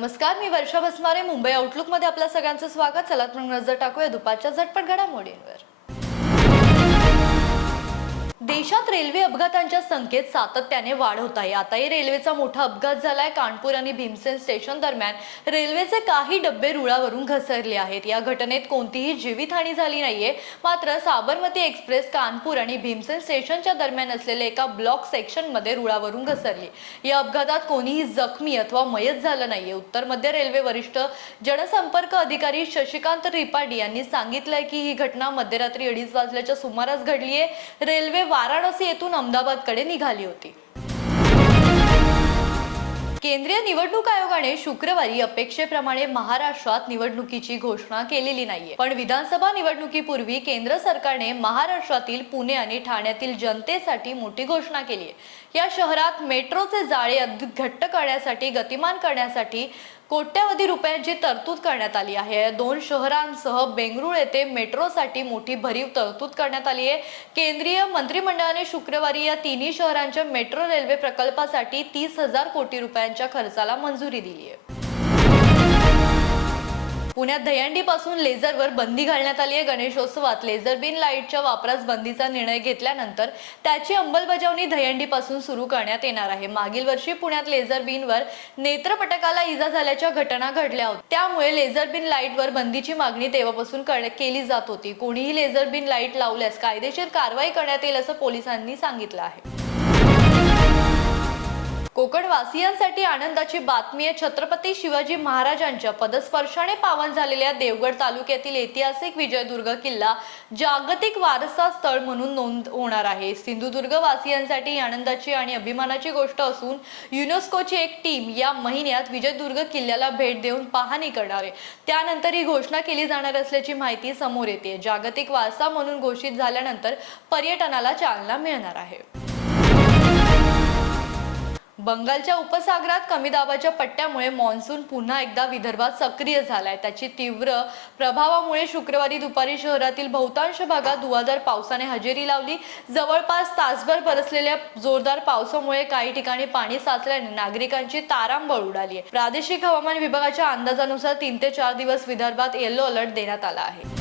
नमस्कार मी वर्षा भसमारे मुंबई आउटलुकमध्ये आपल्या सगळ्यांचं स्वागत. चला तर मग नजर टाकूया दुपारच्या झटपट घडामोडींवर. देशात रेल्वे अपघातांच्या संख्येत सातत्याने वाढ होत आहे. आताही रेल्वेचा मोठा अपघात झालाय. कानपूर आणि भीमसेन स्टेशन दरम्यान रेल्वेचे काही डब्बे रुळावरून घसरले आहेत. या घटनेत कोणतीही जीवितहानी झाली नाहीये. मात्र साबरमती एक्सप्रेस कानपूर आणि भीमसेन स्टेशनच्या दरम्यान असलेल्या एका ब्लॉक सेक्शनमध्ये रुळावरून घसरली. या अपघातात कोणीही जखमी अथवा मयत झालं नाहीये. उत्तर मध्य रेल्वे वरिष्ठ जनसंपर्क अधिकारी शशिकांत रिपाडी यांनी सांगितलंय की ही घटना मध्यरात्री अडीच वाजल्याच्या सुमारास घडलीये. रेल्वे वाराणसी येथून अहमदाबादकडे निघाली होती. केंद्रीय निवडणूक आयोगाने शुक्रवारी अपेक्षेप्रमाणे महाराष्ट्रात निवडणुकीची घोषणा केलेली नाहीये. पण विधानसभा निवडणुकीपूर्वी केंद्र सरकारने महाराष्ट्रातील पुणे आणि ठाण्यातील जनतेसाठी मोठी घोषणा केली आहे या शहरात मेट्रोचे जाळे अधिक घट्ट करण्यासाठी गतिमान करण्यासाठी कोट्यावधी रुपयांची तरतूद करण्यात आली आहे या दोन शहरांसह बेंगळुरू येथे मेट्रोसाठी मोठी भरीव तरतूद करण्यात आली आहे. केंद्रीय मंत्रिमंडळाने शुक्रवारी या तिन्ही शहरांच्या मेट्रो रेल्वे प्रकल्पासाठी तीस हजार कोटी रुपयांच्या खर्चाला मंजुरी दिली आहे. पुण्यात दहीहंडीपासून लेझरवर बंदी घालण्यात आली आहे. गणेशोत्सवात लेझर बिन लाईटच्या वापरास बंदीचा निर्णय घेतल्यानंतर त्याची अंमलबजावणी दहीहंडीपासून सुरू करण्यात येणार आहे. मागील वर्षी पुण्यात लेझर बिनवर नेत्रपटकाला इजा झाल्याच्या घटना घडल्या होत्या. त्यामुळे लेझर बिन लाईटवर बंदीची मागणी तेव्हापासून केली जात होती. कोणीही लेझर बिन लाइट लावल्यास कायदेशीर कारवाई करण्यात येईल असं पोलिसांनी सांगितलं आहे. कोकणवासियांसाठी आनंदाची बातमी आहे. छत्रपती शिवाजी महाराजांच्या पदस्पर्शाने पावन झालेल्या देवगड तालुक्यातील ऐतिहासिक विजयदुर्ग किल्ला जागतिक वारसा स्थळ म्हणून नोंद होणार आहे. सिंधुदुर्ग वासियांसाठी आनंदाची आणि अभिमानाची गोष्ट असून युनेस्कोची एक टीम या महिन्यात विजयदुर्ग किल्ल्याला भेट देऊन पाहणी करणार आहे. त्यानंतर ही घोषणा केली जाणार असल्याची माहिती समोर येते. जागतिक वारसा म्हणून घोषित झाल्यानंतर पर्यटनाला चालना मिळणार आहे. बंगालच्या उपसागरात कमी दाबाच्या पट्ट्यामुळे मान्सून पुन्हा एकदा विदर्भात सक्रिय झालाय. त्याची तीव्र प्रभावामुळे शुक्रवारी दुपारी शहरातील बहुतांश भागात धुवाधार पावसाने हजेरी लावली. जवळपास तासभर बरसलेल्या जोरदार पावसामुळे काही ठिकाणी पाणी साचल्याने नागरिकांची तारांबळ उडाली आहे प्रादेशिक हवामान विभागाच्या अंदाजानुसार तीन ते चार दिवस विदर्भात येलो अलर्ट देण्यात आला आहे.